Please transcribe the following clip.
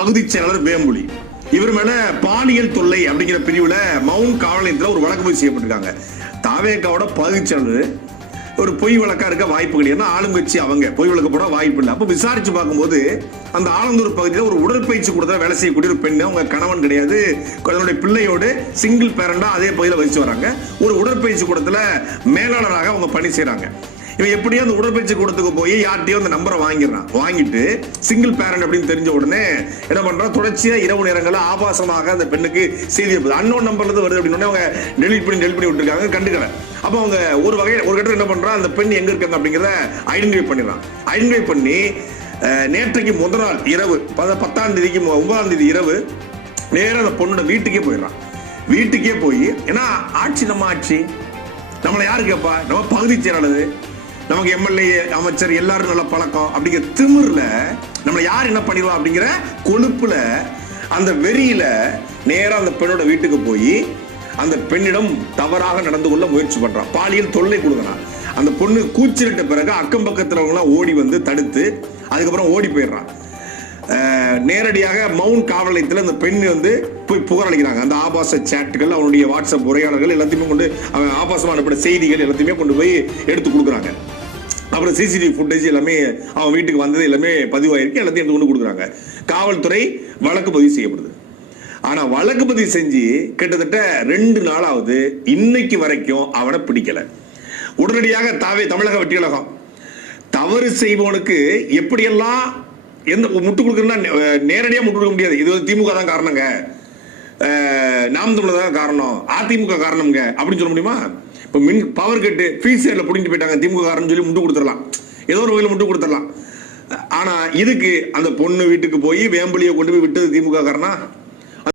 பகுதி செயலாளர் வேம்புலி. இவர் மேல பாலியல் தொல்லை அப்படிங்கிற பிரிவுல மவுண்ட் காவல் நிலையத்தில் ஒரு வழக்கு பதிவு செய்யப்பட்டிருக்காங்க. தாவேகாவோட பகுதி செயலாளர் ஒரு பொய் வழக்கா இருக்க வாய்ப்பு கிடையாது. ஆளுங்கட்சி அவங்க பொய் வழக்கு போட வாய்ப்பு இல்லை. அப்ப விசாரிச்சு பார்க்கும்போது அந்த ஆலந்தூர் பகுதியில் ஒரு உடற்பயிற்சி கூடத்தில் வேலை செய்யக்கூடிய ஒரு பெண், அவங்க கணவன் கிடையாது, அதனுடைய பிள்ளையோடு சிங்கிள் பேரண்டா அதே பகுதியில் வசிச்சு வராங்க. ஒரு உடற்பயிற்சி கூடத்தில் மேலாளராக அவங்க பணி செய்யறாங்க. இவன் எப்படியோ அந்த உடற்பயிற்சி கூடத்துக்கு போய் யார்ட்டையோ அந்த நம்பரை வாங்கிடுறான். வாங்கிட்டு சிங்கிள் பேரண்ட் அப்படின்னு தெரிஞ்ச உடனே என்ன பண்றான், தொடர்ச்சியா இரவு நேரங்களில் ஆபாசமாக அந்த பெண்ணுக்கு செய்தி அன்னோன் நம்பர்ல இருந்து வருது அப்படின்னு அவங்க டெலிட் பண்ணி விட்டுருக்காங்க, கண்டுக்கல. அப்ப அவங்க ஒரு கட்டத்தில் என்ன பண்றான், அந்த பெண் எங்க இருக்காங்க அப்படிங்கிறத ஐடென்டிஃபை பண்ணிடுறான். ஐடென்டிஃபை பண்ணி நேற்றைக்கு முதல் நாள் இரவு 10ஆம் தேதிக்கு 9ஆம் தேதி இரவு நேரம் அந்த பொண்ணோட வீட்டுக்கே போயிடுறான். வீட்டுக்கே போய், ஏன்னா ஆட்சி நம்ம ஆட்சி, நம்மளை யாரு கேட்பா, நம்ம பகுதி செயலாளர், நமக்கு எம்எல்ஏ அமைச்சர் எல்லாரும் நல்ல பழக்கம் அப்படிங்கிற திமிர்ல நம்மளை யார் என்ன பண்ணிடுவா அப்படிங்கிற கொழுப்புல அந்த வெறியில நேரா அந்த பெண்ணோட வீட்டுக்கு போய் அந்த பெண்ணிடம் தவறாக நடந்து கொள்ள முயற்சி பண்றான். பாலியல் தொல்லை கொடுக்குறான். அந்த பொண்ணு கூச்சலிட்ட பிறகு அக்கம் பக்கத்துல ஓடி வந்து தடுத்து அதுக்கப்புறம் ஓடி போயிடுறான். நேரடியாக மவுண்ட் காவல் நிலையத்தில் அந்த பெண் வந்து போய் புகார் அளிக்கிறாங்க. அந்த ஆபாச சேட்டுகள், அவனுடைய வாட்ஸ்அப் உரையாடல்கள் எல்லாத்தையுமே கொண்டு, ஆபாசமாக அனுப்பின செய்திகள் எல்லாத்தையுமே கொண்டு போய் எடுத்து கொடுக்குறாங்க. அப்புறம் சிசிடிவி ஃபுட்டேஜ் எல்லாமே அவன் வீட்டுக்கு வந்தது எல்லாமே பதிவாயிருக்கு, எல்லாத்தையும் எடுத்து கொண்டு கொடுக்குறாங்க. காவல்துறை வழக்கு பதிவு செய்யப்படுது. ஆனா வழக்கு பதிவு செஞ்சு கிட்டத்தட்ட 2 நாளாவது இன்னைக்கு வரைக்கும் அவனை பிடிக்கல. உடனடியாக தமிழக வெற்றிக்கழகம் தவறு செய்பவனுக்கு எப்படியெல்லாம் எந்த முட்டு கொடுக்குறா, நேரடியாக முட்டு கொடுக்க முடியாது. இது திமுக தான் காரணங்க, நாம் தமிழர் தான் காரணம், அதிமுக காரணம்ங்க அப்படின்னு சொல்ல முடியுமா? இப்போ பவர் கட்டு ஃபீஸ் பிடிங்கிட்டு போயிட்டாங்க திமுக காரணம் சொல்லி முட்டு கொடுத்துடலாம், ஏதோ ஒரு வகையில் முட்டு கொடுத்துடலாம். ஆனா இதுக்கு அந்த பொண்ணு வீட்டுக்கு போய் வேம்பலியை கொண்டு போய் விட்டது திமுக காரணம்.